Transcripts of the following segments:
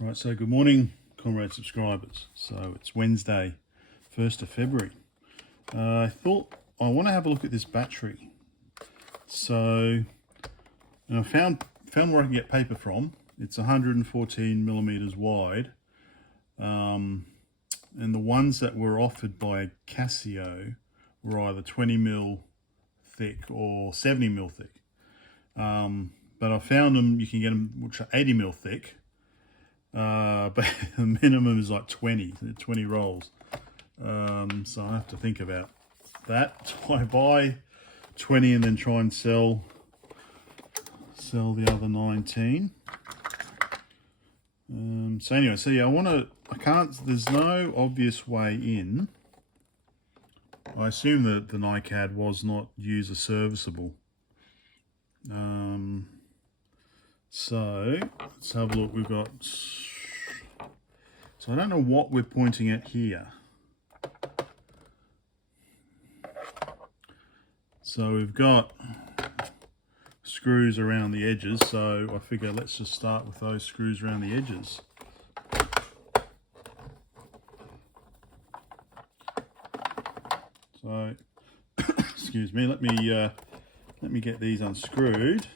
Right, so good morning, comrade subscribers. So it's Wednesday, 1st of February. I thought I want to have a look at this battery. So I found where I can get paper from. It's 114 millimeters wide, and the ones that were offered by Casio were either 20 mil thick or 70 mil thick. But I found them, you can get them which are 80 mil thick. But the minimum is like 20 rolls. So I have to think about that. So I buy 20 and then try and sell the other 19. So anyway, so yeah, there's no obvious way in. I assume that the NiCad was not user serviceable. So let's have a look. We've got, so I don't know what we're pointing at here. So we've got screws around the edges, so I figure let's just start with those screws around the edges. So excuse me, let me get these unscrewed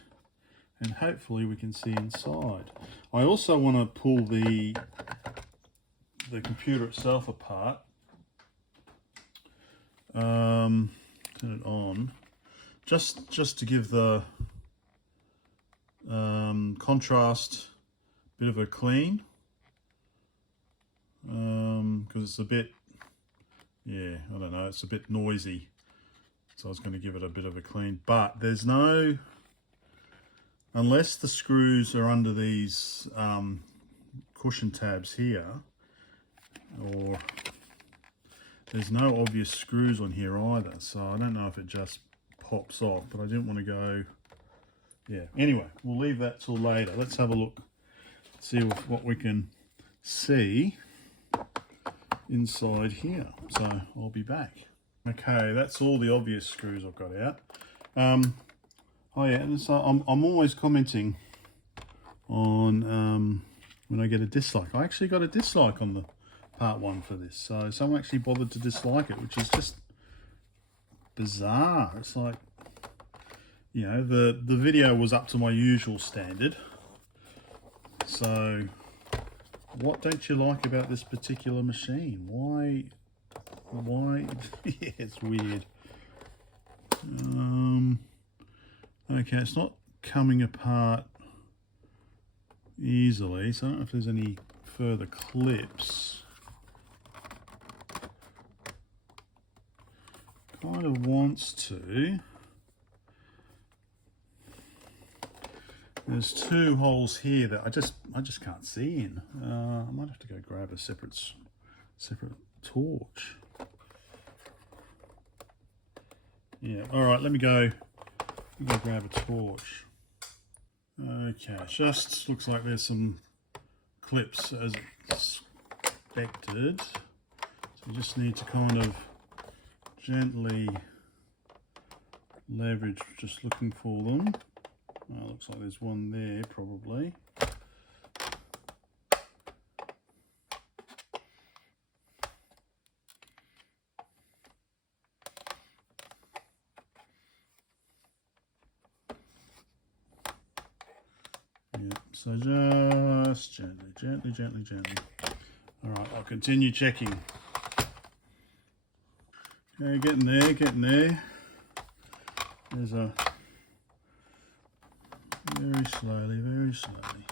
and hopefully we can see inside. I also want to pull the computer itself apart, turn it on, just to give the contrast a bit of a clean, because it's a bit, yeah, I don't know, it's a bit noisy, so I was going to give it a bit of a clean. But there's no, unless the screws are under these cushion tabs here, or there's no obvious screws on here either, so I don't know if it just pops off, but I didn't want to go, yeah. Anyway, we'll leave that till later. Let's have a look, see what we can see inside here. So I'll be back. Okay, that's all the obvious screws I've got out. Oh yeah, and so I'm always commenting on when I get a dislike. I actually got a dislike on the part one for this, so someone actually bothered to dislike it, which is just bizarre. It's like, you know, the video was up to my usual standard, so what don't you like about this particular machine? Why yeah, it's weird. Okay, it's not coming apart easily, so I don't know if there's any further clips. Kind of wants to. There's two holes here that I just can't see in. I might have to go grab a separate torch. Yeah, all right, let me go grab a torch. Okay, just looks like there's some clips as expected. So you just need to kind of gently leverage, just looking for them. Looks like there's one there probably. So just gently. All right, I'll continue checking. Okay, getting there. There's a very slowly.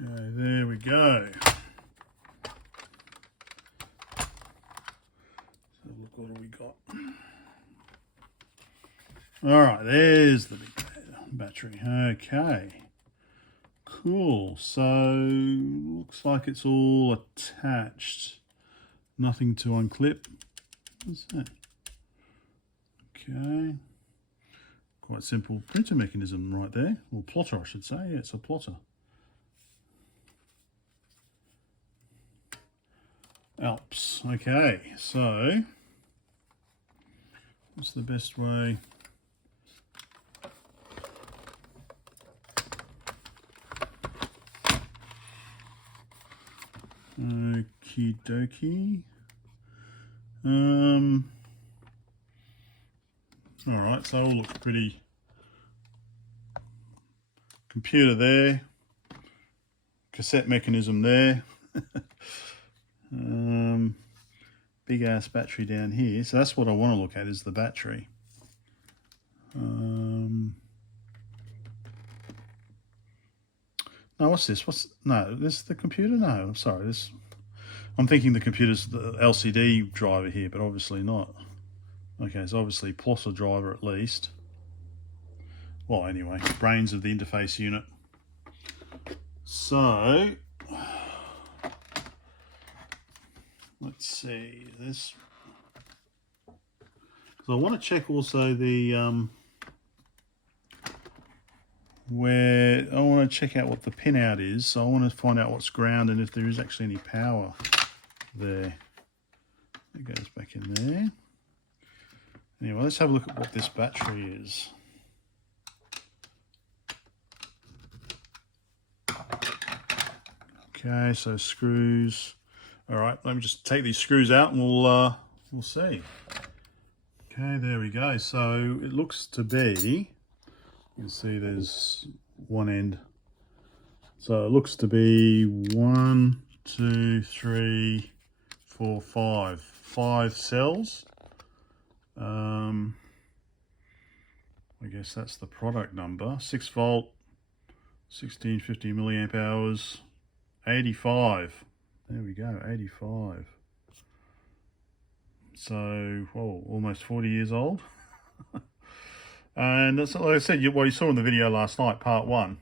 Okay, there we go. So look, what do we got? All right, there's the big battery. Okay, cool. So looks like it's all attached. Nothing to unclip. What's that? Okay. Quite simple printer mechanism right there, or plotter I should say. Yeah, it's a plotter. Alps. Okay, so what's the best way? Okie dokie. Alright, so it all looks pretty. Computer there, cassette mechanism there, big ass battery down here. So that's what I want to look at, is the battery. No, what's this? No, this is the computer? No, I'm sorry. I'm thinking the computer's the LCD driver here, but obviously not. Okay, it's obviously plus a driver at least. Well, anyway, brains of the interface unit. So, let's see this. So I want to check also the where I want to check out what the pinout is. So I want to find out what's ground and if there is actually any power there. It goes back in there. Anyway, let's have a look at what this battery is. Okay, so screws. All right, let me just take these screws out and we'll see. Okay, there we go. So it looks to be, you can see there's one end. So it looks to be 1, 2, 3, 4, 5 cells. I guess that's the product number. 6 volt, 1650 milliamp hours, 85. There we go, 85. So, whoa, almost 40 years old. And that's, like I said, what you saw in the video last night, part 1,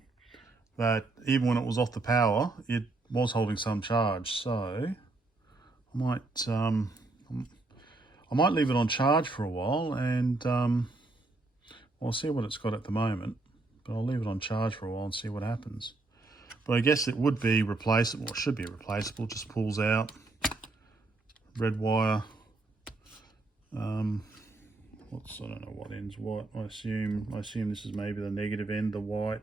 that even when it was off the power, it was holding some charge. So I might leave it on charge for a while, and I'll see what it's got at the moment. But I'll leave it on charge for a while and see what happens. But I guess it would be replaceable, or should be replaceable. Just pulls out, red wire. I don't know what end's what. I assume this is maybe the negative end, the white.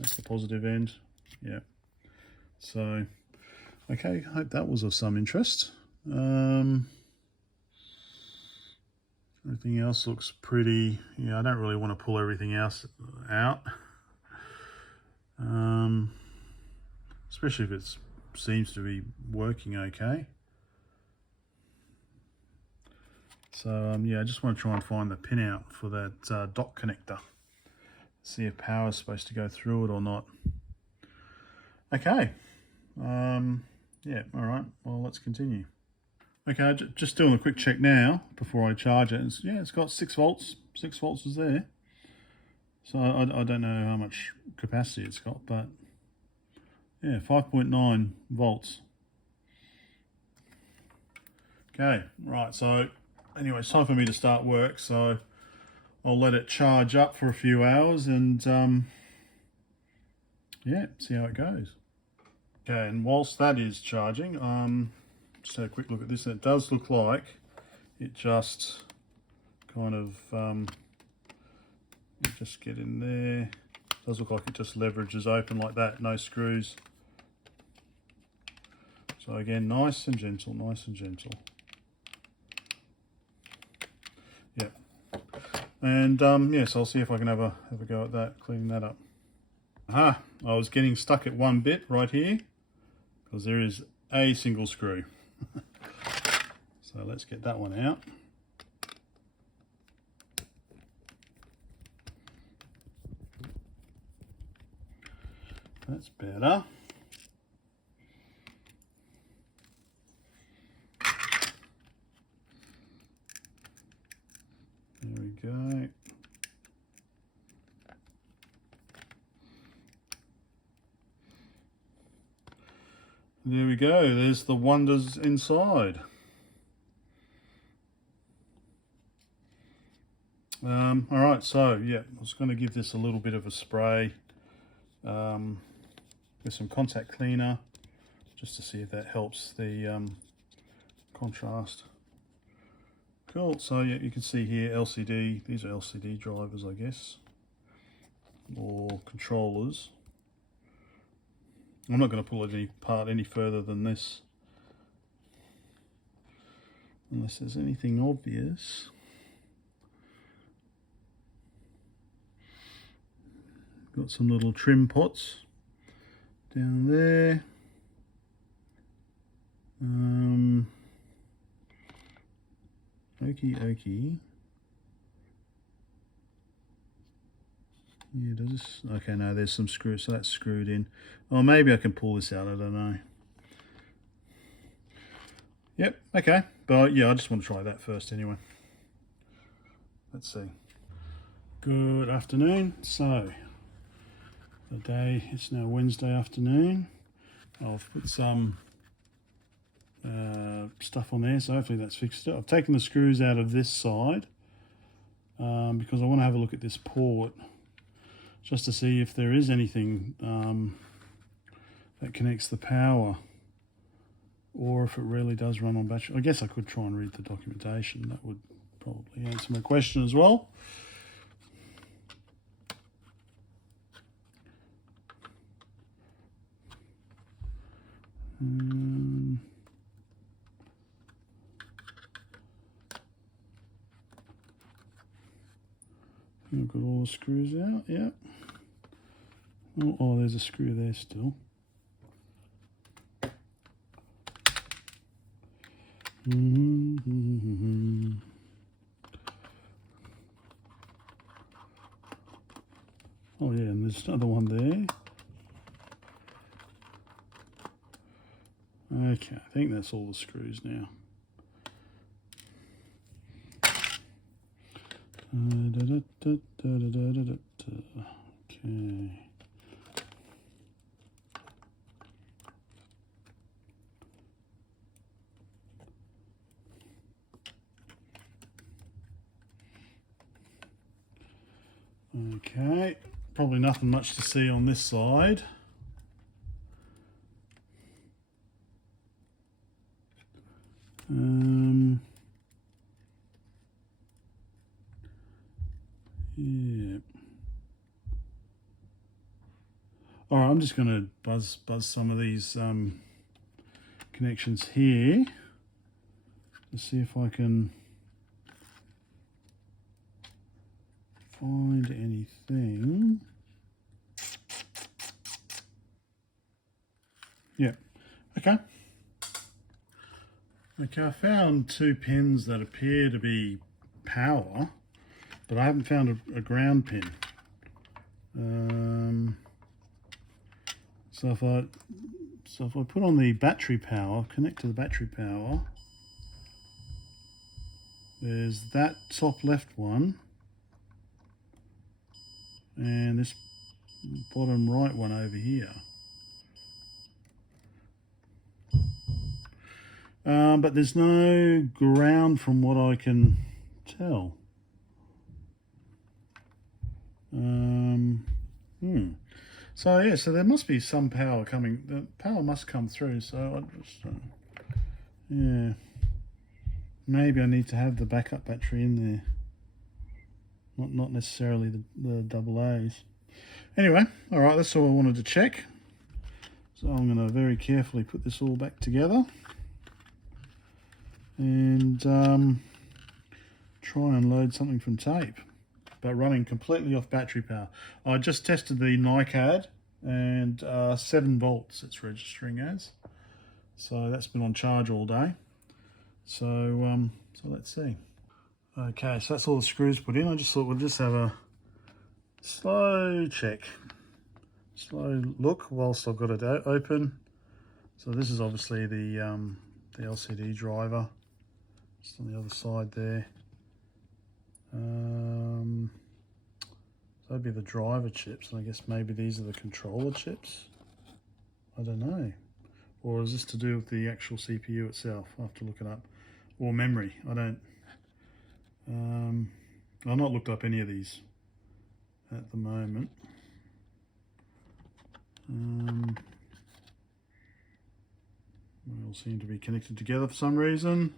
That's the positive end. Yeah. So, okay. Hope that was of some interest. Everything else looks pretty. Yeah, I don't really want to pull everything else out. Especially if it seems to be working okay. So yeah, I just want to try and find the pinout for that dock connector. See if power is supposed to go through it or not. Okay. Yeah, all right. Well, let's continue. Okay, just doing a quick check now before I charge it. It's got 6 volts. 6 volts is there. So I don't know how much capacity it's got, but yeah, 5.9 volts. Okay, right, so anyway, it's time for me to start work, so I'll let it charge up for a few hours and yeah, see how it goes. Okay, and whilst that is charging, just have a quick look at this, and it does look like it just kind of, just get in there. It does look like it just leverages open like that, no screws. So again, nice and gentle, nice and gentle. Yeah. And yes, I'll see if I can have a go at that, cleaning that up. Aha, I was getting stuck at one bit right here because there is a single screw. So let's get that one out. That's better. There we go. There we go, there's the wonders inside. Alright, so yeah, I was going to give this a little bit of a spray with some contact cleaner, just to see if that helps the contrast. Cool. So yeah, you can see here LCD. These are LCD drivers, I guess, or controllers. I'm not going to pull it apart any further than this, unless there's anything obvious. Got some little trim pots down there. Okie dokie. Yeah, does this? Okay, no, there's some screws, so that's screwed in. Oh, maybe I can pull this out, I don't know. Yep, okay. But yeah, I just want to try that first anyway. Let's see. Good afternoon. So, the day, it's now Wednesday afternoon. I've put some stuff on there, so hopefully that's fixed it. I've taken the screws out of this side because I want to have a look at this port just to see if there is anything that connects the power, or if it really does run on battery. I guess I could try and read the documentation. That would probably answer my question as well. I've got all the screws out, yeah. Oh, there's a screw there still. Oh yeah, and there's another one there. Okay, I think that's all the screws now. Okay. Okay, probably nothing much to see on this side. Yeah. All right, I'm just going to buzz some of these connections here to see if I can find anything. Yeah. Okay. Okay, I found two pins that appear to be power, but I haven't found a ground pin. So if I put on the battery power, connect to the battery power, there's that top left one, and this bottom right one over here. But there's no ground from what I can tell. So yeah, so there must be some power coming. The power must come through. So I just, yeah, maybe I need to have the backup battery in there. Not necessarily the double A's. Anyway, all right, that's all I wanted to check. So I'm going to very carefully put this all back together and try and load something from tape, but running completely off battery power. I just tested the NiCad, and 7 volts it's registering as. So that's been on charge all day. So let's see. Okay, so that's all the screws put in. I just thought we'll just have a slow check, slow look whilst I've got it open. So this is obviously the LCD driver, just on the other side there. So that'd be the driver chips, and I guess maybe these are the controller chips. I don't know. Or is this to do with the actual CPU itself? I'll have to look it up. Or memory. I don't. I've not looked up any of these at the moment. They all seem to be connected together for some reason.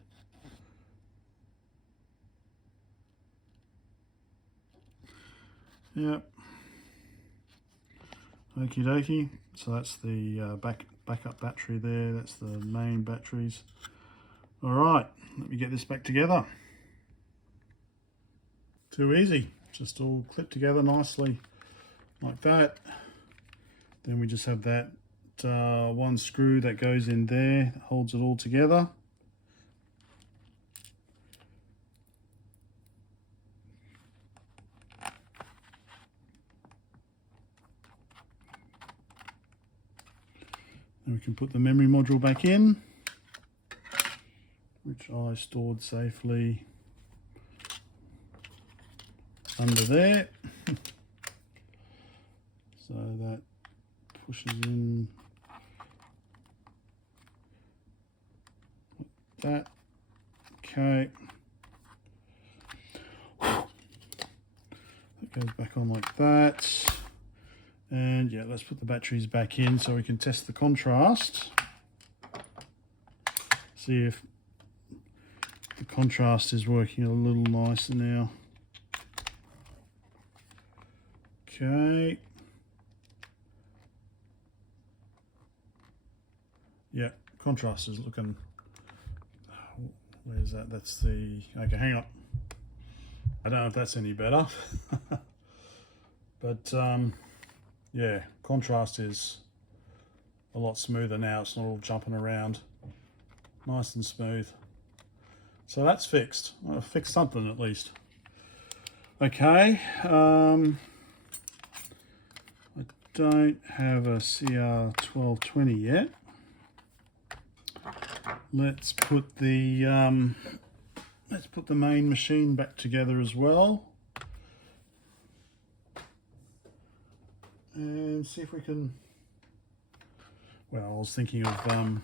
Yep. Okie dokie. So that's the backup battery there. That's the main batteries. All right, let me get this back together. Too easy. Just all clipped together nicely like that. Then we just have that one screw that goes in there, that holds it all together. And we can put the memory module back in, which I stored safely under there. So that pushes in like that. Okay. That goes back on like that. And yeah, let's put the batteries back in so we can test the contrast. See if the contrast is working a little nicer now. Okay. Yeah, contrast is looking, where's that? That's the, okay, hang on. I don't know if that's any better. But yeah, contrast is a lot smoother now. It's not all jumping around. Nice and smooth. So that's fixed. I've fixed something at least. Okay. I don't have a CR1220 yet. Let's put the main machine back together as well. And see if we can, well, I was thinking of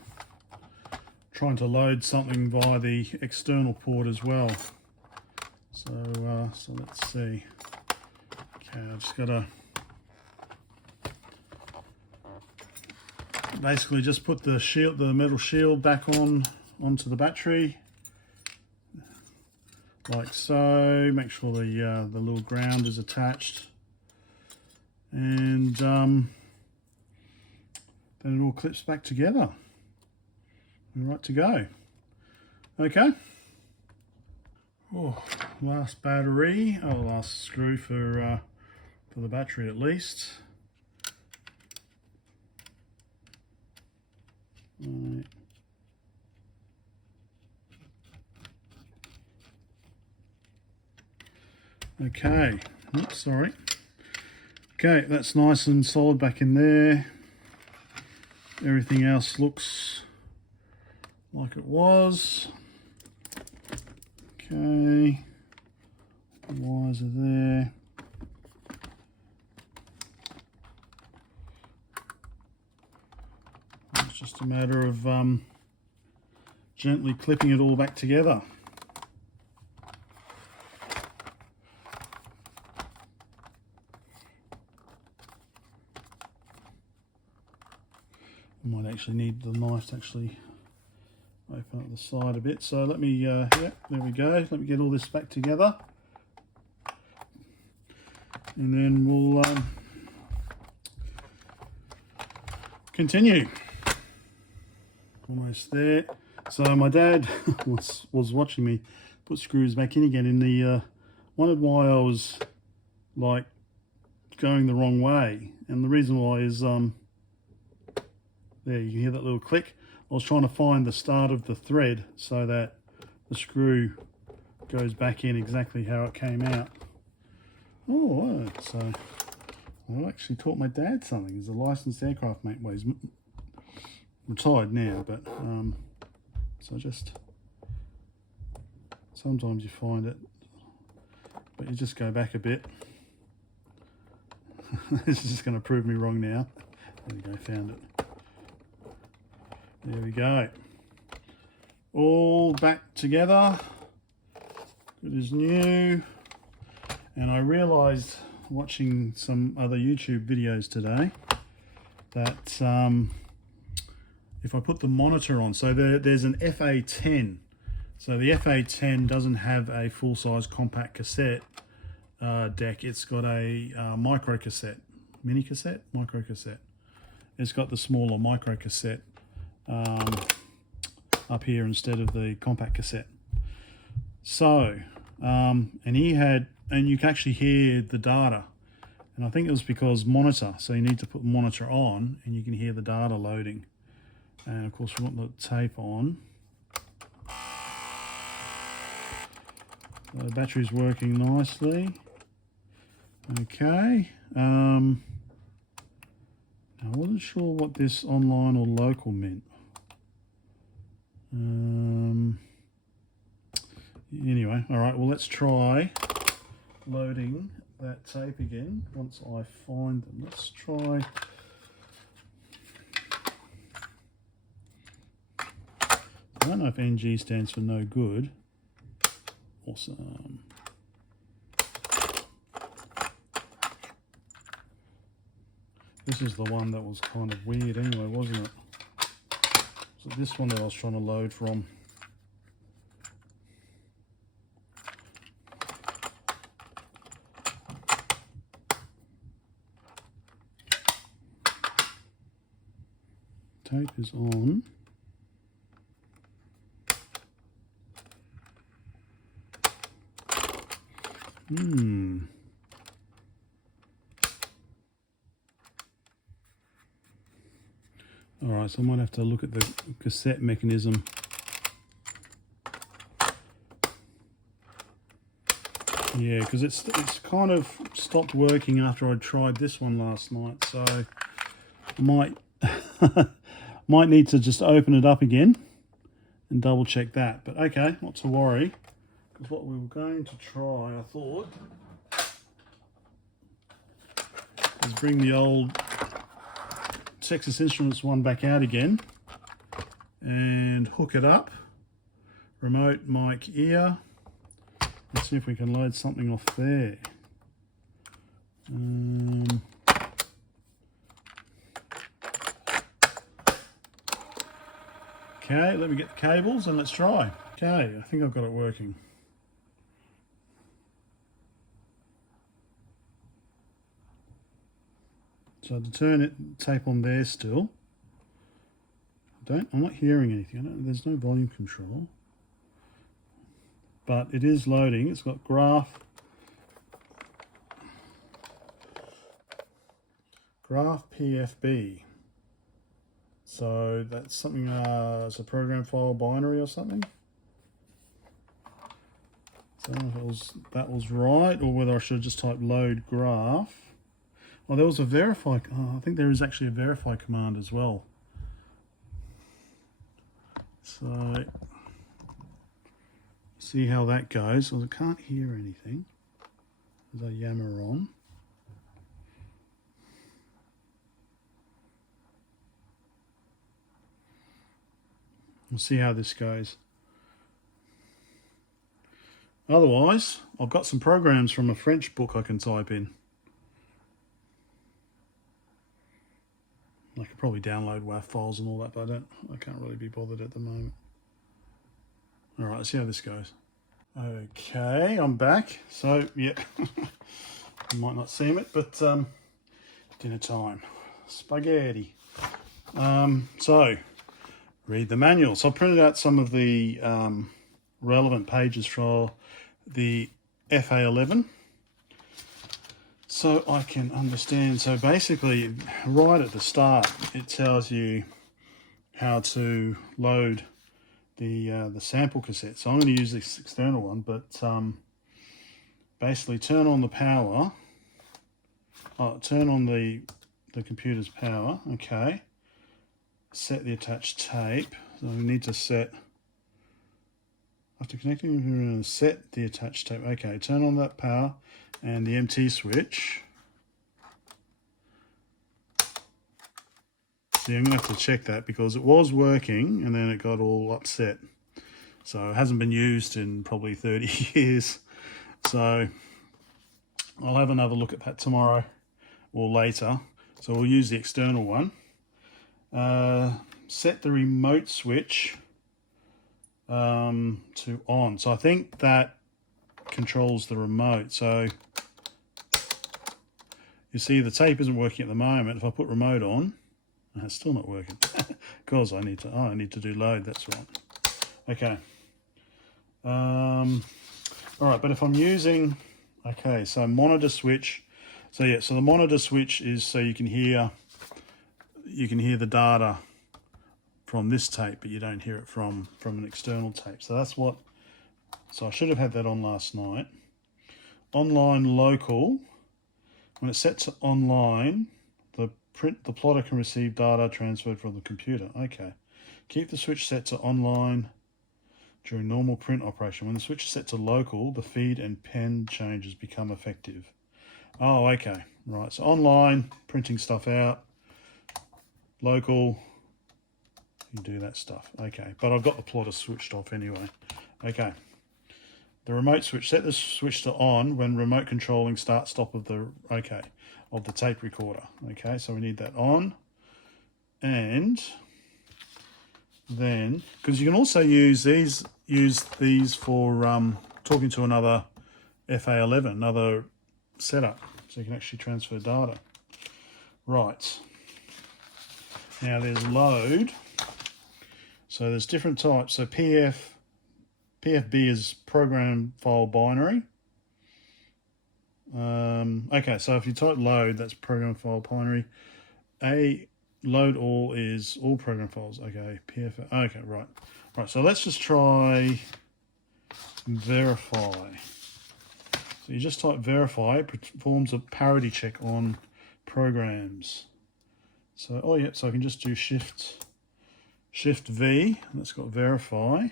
trying to load something via the external port as well. So let's see. Okay, I've just got to basically just put the shield, the metal shield back onto the battery, like so. Make sure the little ground is attached. And then it all clips back together. We're right to go. Okay. Oh, last battery. Oh, last screw for the battery at least. Right. Okay. Oops, sorry. Okay, that's nice and solid back in there. Everything else looks like it was. Okay, the wires are there. It's just a matter of gently clipping it all back together. I might actually need the knife to actually open up the side a bit. So let me, yeah, there we go. Let me get all this back together. And then we'll continue. Almost there. So my dad was watching me put screws back in again, and the wondered why I was like going the wrong way. And the reason why is there, you can hear that little click. I was trying to find the start of the thread so that the screw goes back in exactly how it came out. Oh, so I actually taught my dad something. He's a licensed aircraft mate. Well, he's retired now, but so just sometimes you find it, but you just go back a bit. This is just going to prove me wrong now. There we go, found it. There we go. All back together. Good as new. And I realized watching some other YouTube videos today that if I put the monitor on, so there's an FA-10. So the FA-10 doesn't have a full-size compact cassette deck. It's got a micro cassette, mini cassette, micro cassette. It's got the smaller micro cassette up here instead of the compact cassette. So, and you can actually hear the data. And I think it was because monitor, so you need to put monitor on and you can hear the data loading. And of course we want the tape on. So the battery's working nicely. Okay. I wasn't sure what this online or local meant. Anyway, all right, well, let's try loading that tape again once I find them. Let's try. I don't know if NG stands for no good. Awesome. This is the one that was kind of weird anyway, wasn't it? So this one that I was trying to load from. Tape is on. All right, so I might have to look at the cassette mechanism. Yeah, because it's kind of stopped working after I tried this one last night, so I might might need to just open it up again and double check that. But okay, not to worry, because what we were going to try, I thought, is bring the old Texas Instruments one back out again and hook it up, remote mic ear. Let's see if we can load something off there. Okay, let me get the cables and let's try. Okay, I think I've got it working. So to turn it, tape on there still. I'm not hearing anything. There's no volume control. But it is loading. It's got graph PFB. So that's something, it's a program file binary or something. So I don't know if that was right, or whether I should have just typed load graph. Oh, there was a verify. Oh, I think there is actually a verify command as well. So see how that goes. Well, I can't hear anything as I yammer on. We'll see how this goes. Otherwise, I've got some programs from a French book I can type in. I could probably download WAV files and all that, but I can't really be bothered at the moment. All right, let's see how this goes. Okay, I'm back. So, yeah, you might not see it, but dinner time. Spaghetti. So, read the manual. So I printed out some of the relevant pages for the FA-11. So I can understand. So basically, right at the start, it tells you how to load the sample cassette. So I'm going to use this external one, but basically turn on the power. Turn on the computer's power. Okay. Set the attached tape. So we need to set. After connecting, we're going to set the attached tape. Okay. Turn on that power and the MT switch. See, I'm going to have to check that because it was working and then it got all upset. So it hasn't been used in probably 30 years. So I'll have another look at that tomorrow or later. So we'll use the external one. set the remote switch to on. So I think that controls the remote. So you see the tape isn't working at the moment. If I put remote on, it's still not working. Because I need to do load, that's right. Okay. All right, but if I'm using, okay, so monitor switch. So yeah, so the monitor switch is so you can hear the data from this tape, but you don't hear it from an external tape. So that's what, so I should have had that on last night. Online local, when it's set to online, the plotter can receive data transferred from the computer. Okay. Keep the switch set to online during normal print operation. When the switch is set to local, the feed and pen changes become effective. Oh, okay. Right. So online, printing stuff out. Local, you do that stuff. Okay. But I've got the plotter switched off anyway. Okay. The remote switch. Set the switch to on when remote controlling start stop of the tape recorder. Okay. So we need that on. And then, because you can also use these for talking to another FA-11, another setup, so you can actually transfer data. Right. Now there's load. So there's different types. So PFB is program file binary. Okay, so if you type load, that's program file binary. Load all is all program files. Okay, okay, right. Right, so let's just try verify. So you just type verify, it performs a parity check on programs. So, oh yeah, so I can just do shift V, that's got verify.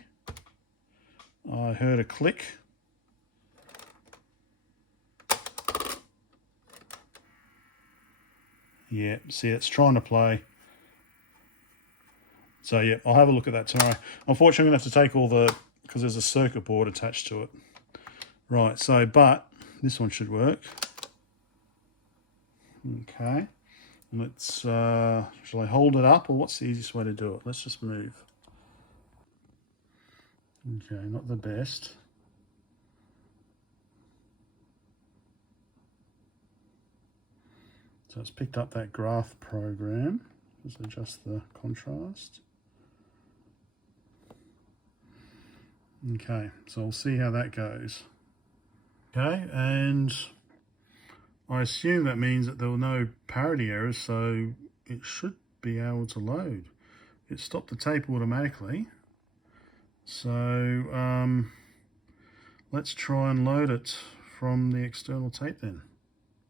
I heard a click. Yeah, see, it's trying to play. So yeah, I'll have a look at that tomorrow. Unfortunately, I'm going to have to take all because there's a circuit board attached to it. Right, so, but this one should work. Okay. Let's, shall I hold it up, or what's the easiest way to do it? Let's just move. Okay, not the best. So it's picked up that graph program. Just adjust the contrast. Okay, so we'll see how that goes. Okay, and I assume that means that there were no parity errors, so it should be able to load. It stopped the tape automatically. So let's try and load it from the external tape then.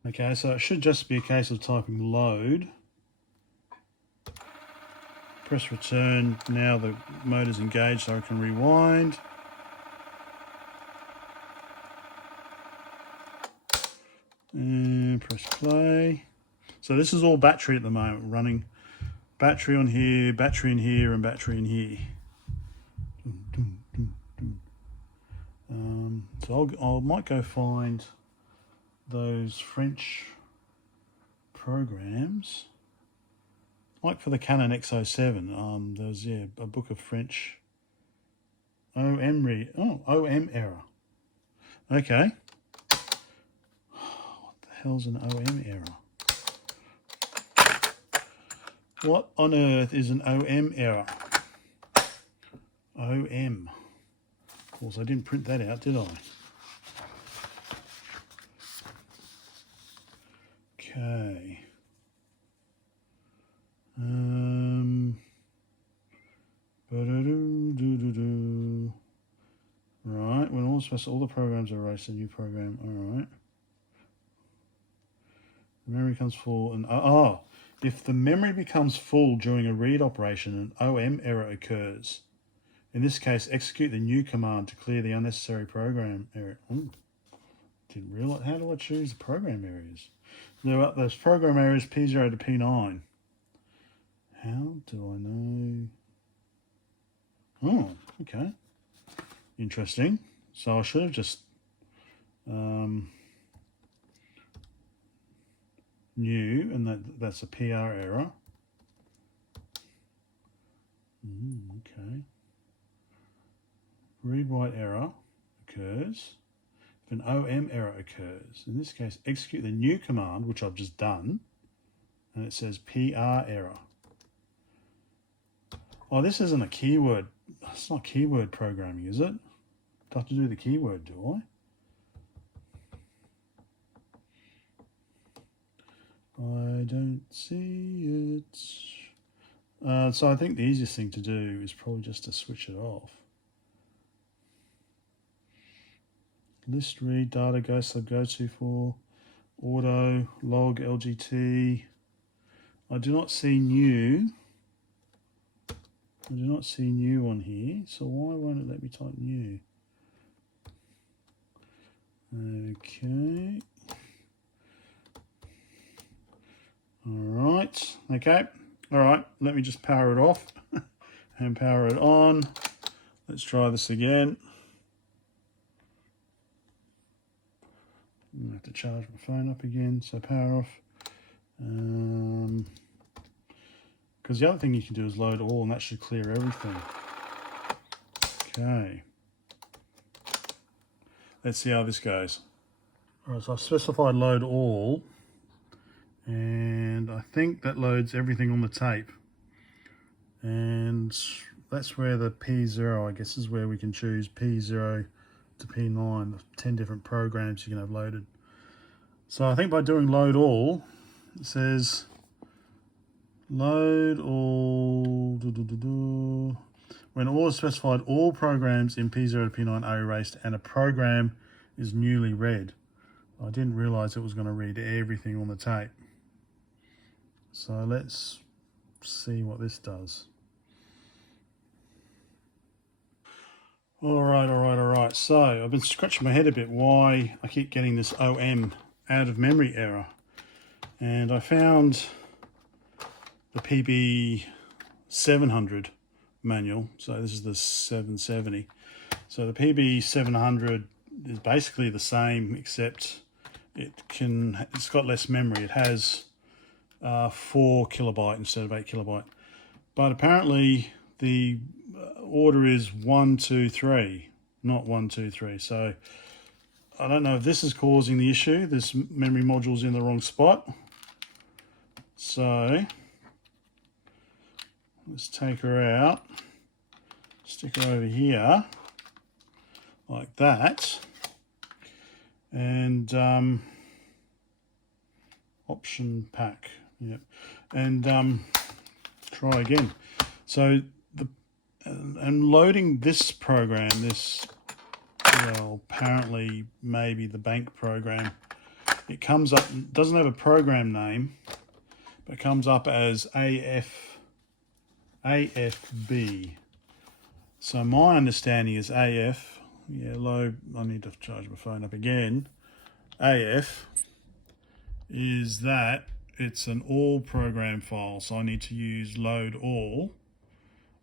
Okay, so it should just be a case of typing load. Press return. Now the motor's engaged, so I can rewind. And press play. So this is all battery at the moment, running battery on here, battery in here, and battery in here. So I might go find those French programs. Like for the Canon X07, there's a book of French OM error. Okay. What the hell's an OM error? What on earth is an OM error? OM. Of course, I didn't print that out, did I? Okay. Right, when all the programs are erased, a new program. All right. The memory becomes full, and if the memory becomes full during a read operation, an OM error occurs. In this case, execute the new command to clear the unnecessary program error. Didn't realize. How do I choose the program areas? There's program areas P0 to P9. How do I know? Oh, okay. Interesting. So I should have just new, and that's a PR error. Okay. Read-write error occurs. If an OM error occurs, in this case, execute the new command, which I've just done, and it says PR error. Oh, this isn't a keyword. It's not keyword programming, is it? I have to do the keyword, do I? I don't see it. So I think the easiest thing to do is probably just to switch it off. List read data go sub go to for auto log LGT. I do not see new. I do not see new on here. So why won't it let me type new? Okay. All right. Okay. All right. Let me just power it off and power it on. Let's try this again. I'm going to have to charge my phone up again, so power off. Because the other thing you can do is load all, and that should clear everything. Okay. Let's see how this goes. All right, so I've specified load all, and I think that loads everything on the tape. And that's where the P0, I guess, is where we can choose P0 to P9, 10 different programs you can have loaded. So I think by doing load all, it says load all, when all is specified, all programs in P0 to P9 are erased and a program is newly read. I didn't realize it was going to read everything on the tape. So let's see what this does. All right. So I've been scratching my head a bit why I keep getting this OM out of memory error. And I found the PB-700 manual. So this is the 770. So the PB-700 is basically the same, except it's got less memory. It has 4 kilobyte instead of 8 kilobyte. But apparently the order is 1, 2, 3, not 1, 2, 3. So I don't know if this is causing the issue. This memory module's in the wrong spot. So let's take her out, stick her over here like that, and option pack, yep, and try again. So and loading this program, well, apparently maybe the bank program, it comes up, it doesn't have a program name, but it comes up as AFB. So my understanding is AF, I need to charge my phone up again. AF is that it's an all program file, so I need to use load all,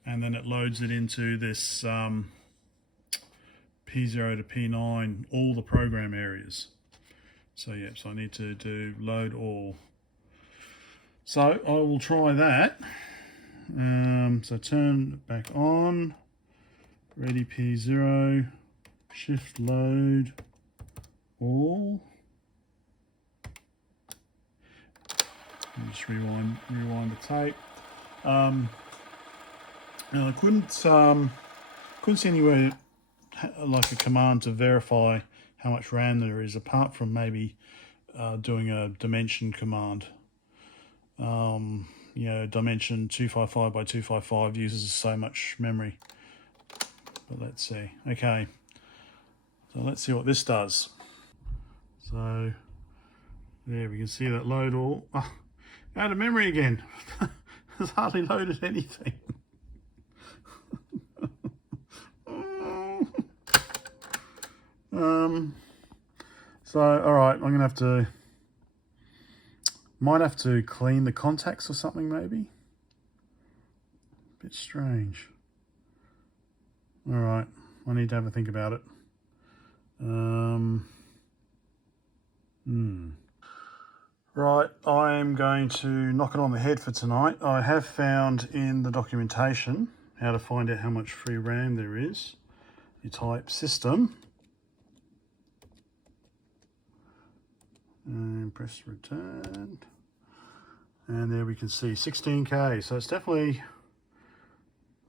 and then it loads it into this P0 to P9, all the program areas. So so I need to do load all. So I will try that. So turn it back on, ready P0, shift load all. Just rewind the tape. Now I couldn't see anywhere like a command to verify how much RAM there is, apart from maybe doing a dimension command. Dimension 255 by 255 uses so much memory. But let's see. Okay, so let's see what this does. So there we can see that load all. Out of memory again. It's hardly loaded anything. So all right, I'm gonna might have to clean the contacts or something, maybe. Bit strange. All right, I need to have a think about it. Right, I'm going to knock it on the head for tonight. I have found in the documentation how to find out how much free RAM there is. You type system and press return, and there we can see 16K. So it's definitely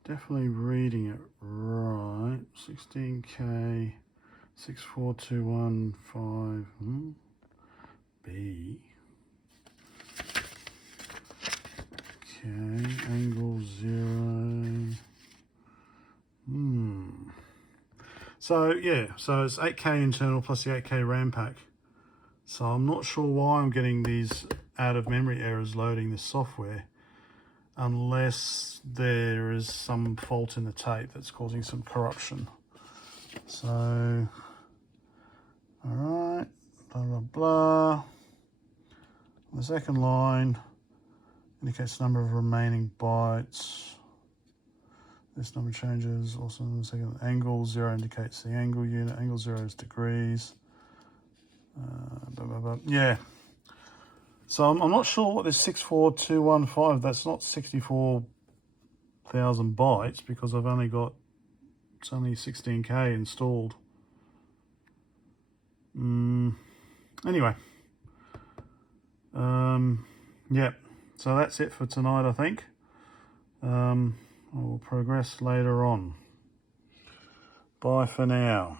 reading it right. 16K 64215 B. Okay, angle 0. So yeah, so it's 8K internal plus the 8K RAM pack. So I'm not sure why I'm getting these out of memory errors loading this software, unless there is some fault in the tape that's causing some corruption. So, all right, blah, blah, blah. The second line indicates the number of remaining bytes. This number changes. Also, in the second, angle 0 indicates the angle unit. Angle 0 is degrees. Blah, blah, blah. Yeah. So I'm not sure what this 64215. That's not 64,000 bytes because I've only got, it's only 16K installed. Anyway. Yeah. So that's it for tonight, I think. I will progress later on. Bye for now.